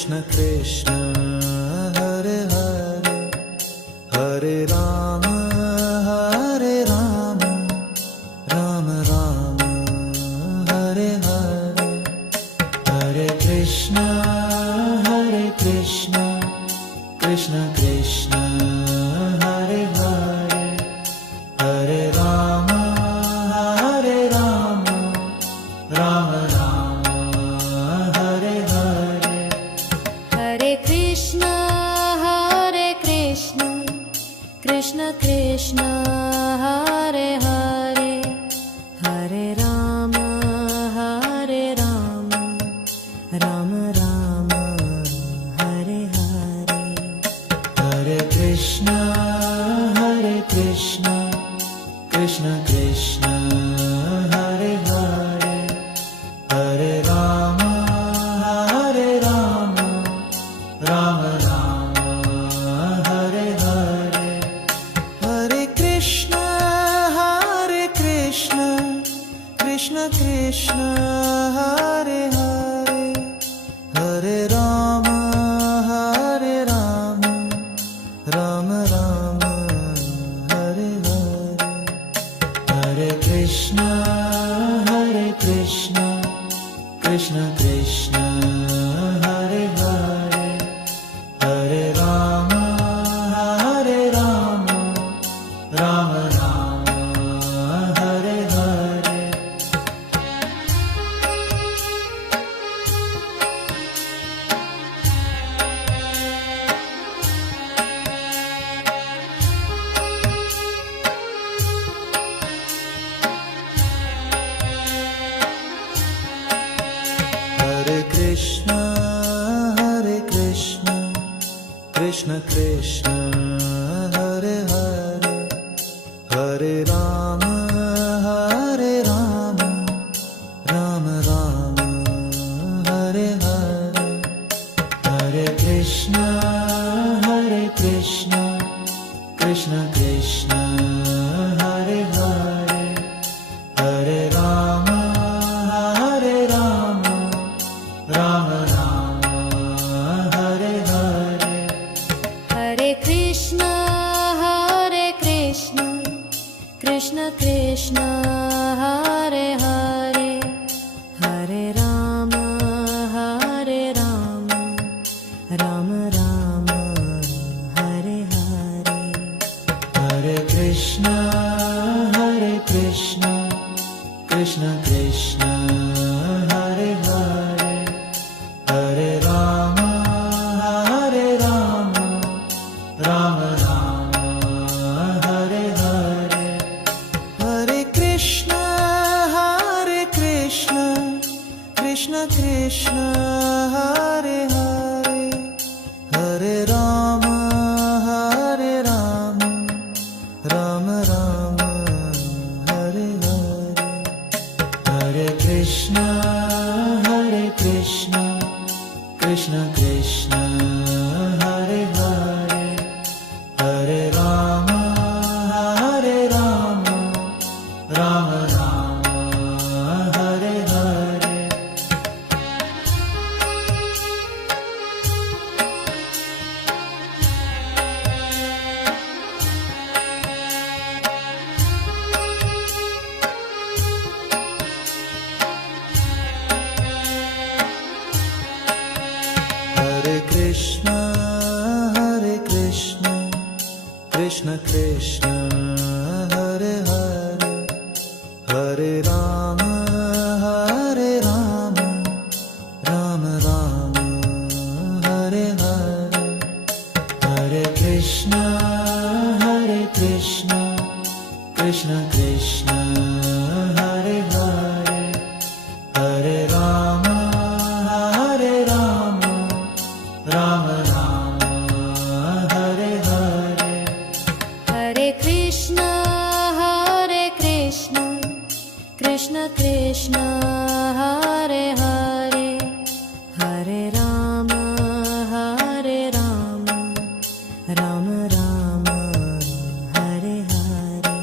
Krishna Krishna Hare Hare Hare Ram Ram Ram Hare Hare Hare Krishna Krishna Krishna Hare Hare Hare Ram Ram Ram Hare Hare Hare Krishna Krishna Krishna Hare Hare Hare Ram Ram Ram Hare Hare Hare Krishna Krishna Krishna Hare Hare Hare Ram Ram Hare Hare Hare Krishna Krishna Krishna Hare Hare Hare Ram Ram Hare Hare Hare Krishna Krishna Krishna Hare Hare Hare Ram Ram Hare Hare Hare Krishna Krishna Krishna Hare Hare Hare Ram Ram Hare Hare Hare Krishna Krishna Krishna Hare Hare Hare Ram Ram Hare Hare Hare Krishna Krishna Krishna Hare Hare Hare Ram Ram Hare Hare Hare Krishna Krishna Krishna Hare Hare Hare Ram Ram Hare Hare Hare Krishna Krishna Krishna Hare Hare Hare Ram Ram Hare Hare Hare Krishna Krishna Krishna Hare Hare Hare Ram Ram Hare Hare Hare Krishna Krishna Krishna Hare Hare Hare Ram Ram Hare Hare Hare Krishna Krishna Krishna Hare Hare Hare Ram Ram Hare Hare Hare Krishna Krishna Krishna Hare Hare Hare Ram Ram Hare Hare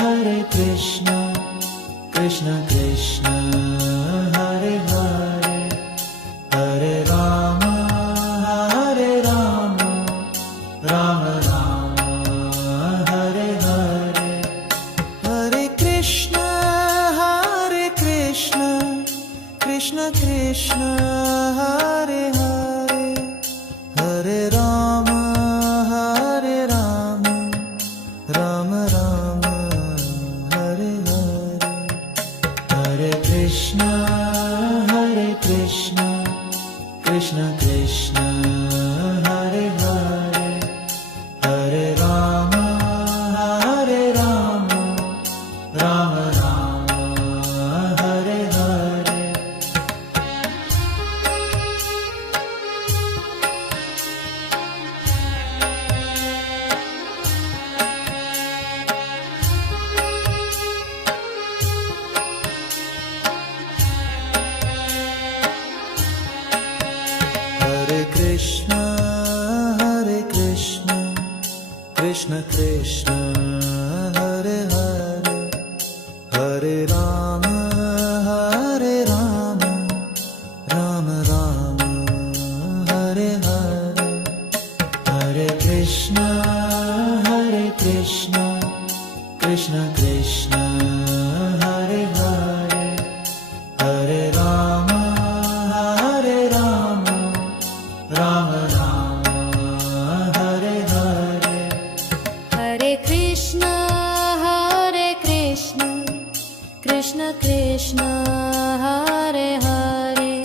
Hare Krishna Krishna Krishna Hare Hare Krishna, Hare Hare, Hare Rama, Hare Rama, Rama Rama, Hare Hare, Hare Krishna, Krishna Krishna, Hare Hare, Hare Rama, Rama Rama, Hare Hare. Hare Krishna, Krishna Krishna, Hare Hare, Hare Rama, Rama Rama, Hare Hare, Hare Krishna, Krishna Krishna, Hare Hare, Hare Rama, Rama Rama, Hare Hare. Hare Krishna, Krishna Krishna, Hare Hare,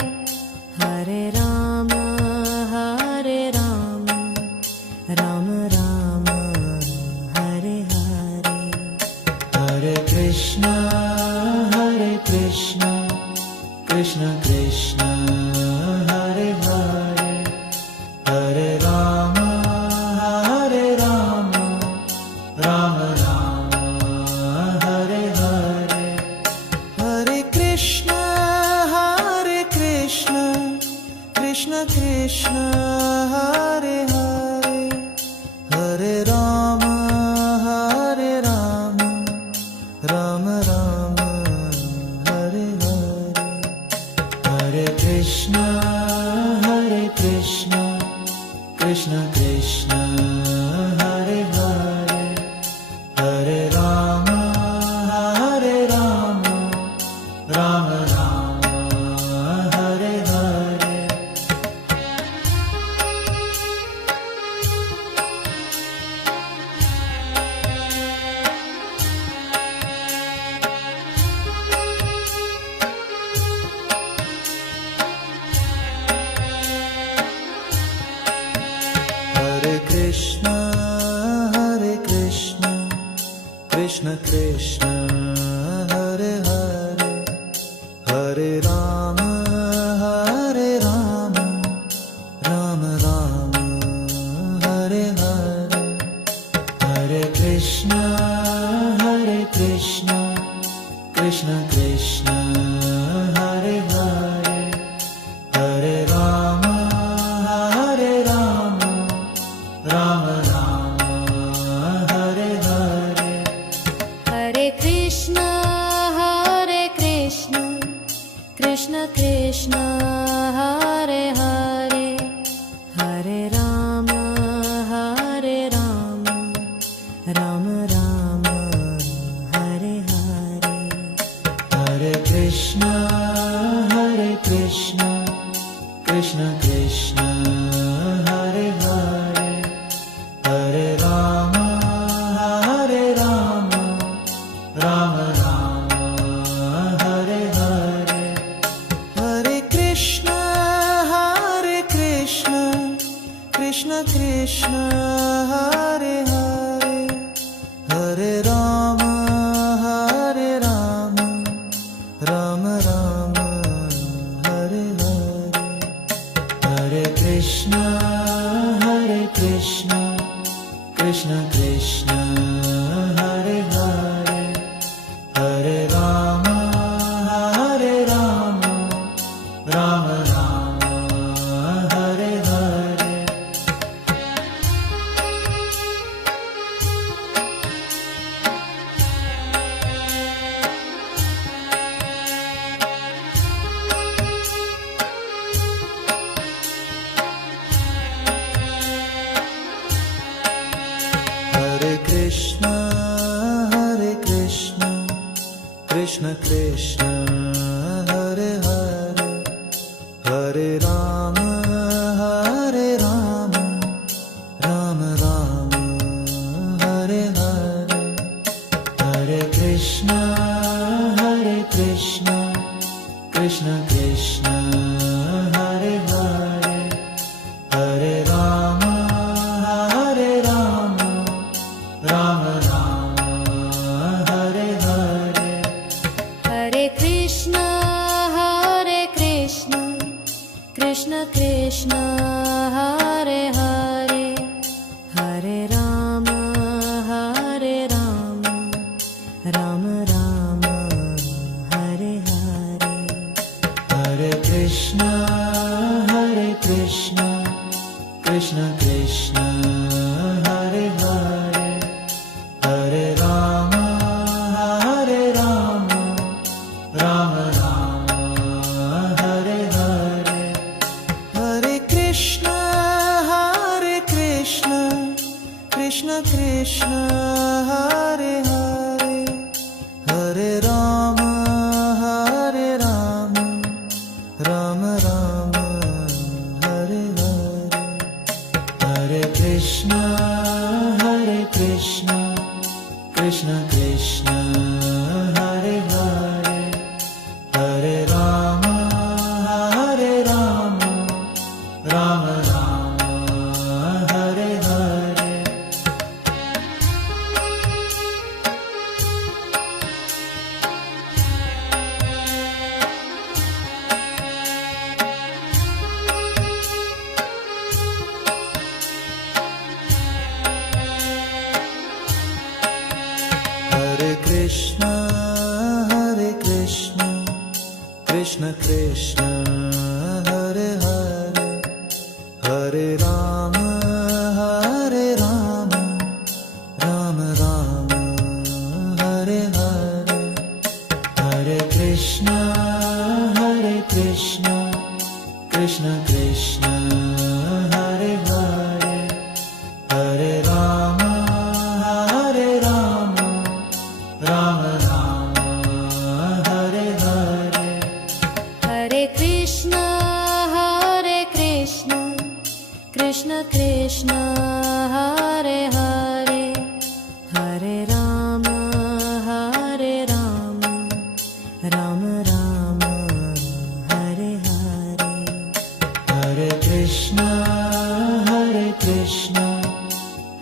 Hare Rama, Rama Rama, Hare Hare. Hare Krishna, Krishna Krishna, Hare Hare, Hare Rama, Rama Rama, Hare Hare. Hare Krishna, Krishna Krishna, Hare Hare, Hare Rama, Rama Rama, Hare Hare, Hare Krishna, Krishna Krishna, Hare Hare, Hare Rama, Rama Rama, Hare Hare. Hare Krishna, Krishna Krishna, Hare Hare, Hare Rama, Rama Rama, Hare Hare, Hare Krishna, Krishna Krishna, Hare Hare, Hare Rama, Rama Rama, Hare Hare. Hare Krishna, Krishna Krishna, Hare Hare, Hare Rama, Rama Rama, Hare Hare. Hare Krishna, Krishna Krishna, Hare Hare, Hare Rama, Rama Rama, Hare Hare. Hare Krishna, Krishna Krishna, Hare Hare, Hare Rama, Rama Rama, Hare Hare, Hare Krishna, Krishna Krishna, Hare Hare, Hare Rama, Rama Rama, Hare Hare. Hare Krishna, Krishna Krishna, Hare Hare, Hare Rama, Rama Rama, Hare Hare, Hare Krishna, Krishna Krishna, Hare Hare, Hare Rama, Rama Rama, Hare Hare. Hare Krishna, Krishna Krishna, Hare Hare, Hare Rama, Rama Rama, Hare Hare. Hare Krishna, Krishna Krishna, Hare Hare, Hare Rama, Rama Rama, Hare Hare. Hare Krishna, Krishna Krishna, Hare Hare, Hare Rama, Rama Rama, Hare Hare. Hare Krishna, Krishna Krishna, Hare Hare, Hare Rama, Rama Rama, Hare Hare. Hare Krishna, Krishna Krishna, Hare Hare, Hare Rama, Rama Rama, Hare Hare, Hare Krishna, Krishna Krishna, Hare Hare, Hare Rama, Rama Rama, Hare Hare. Hare Krishna, Krishna Krishna, Hare Hare, Hare Rama, Rama Rama, Hare Hare. Hare Krishna,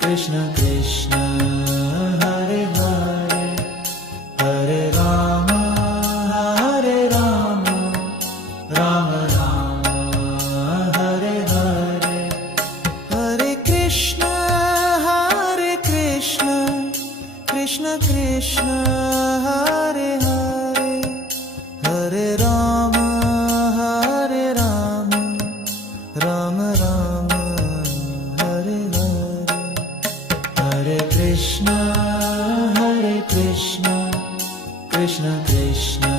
Krishna Krishna, Hare Hare, Hare Rama, Rama Rama, Hare Hare. Hare Krishna, Krishna Krishna, Hare Hare, Hare Rama, Rama Rama, Hare Hare. Hare Krishna, Krishna Krishna,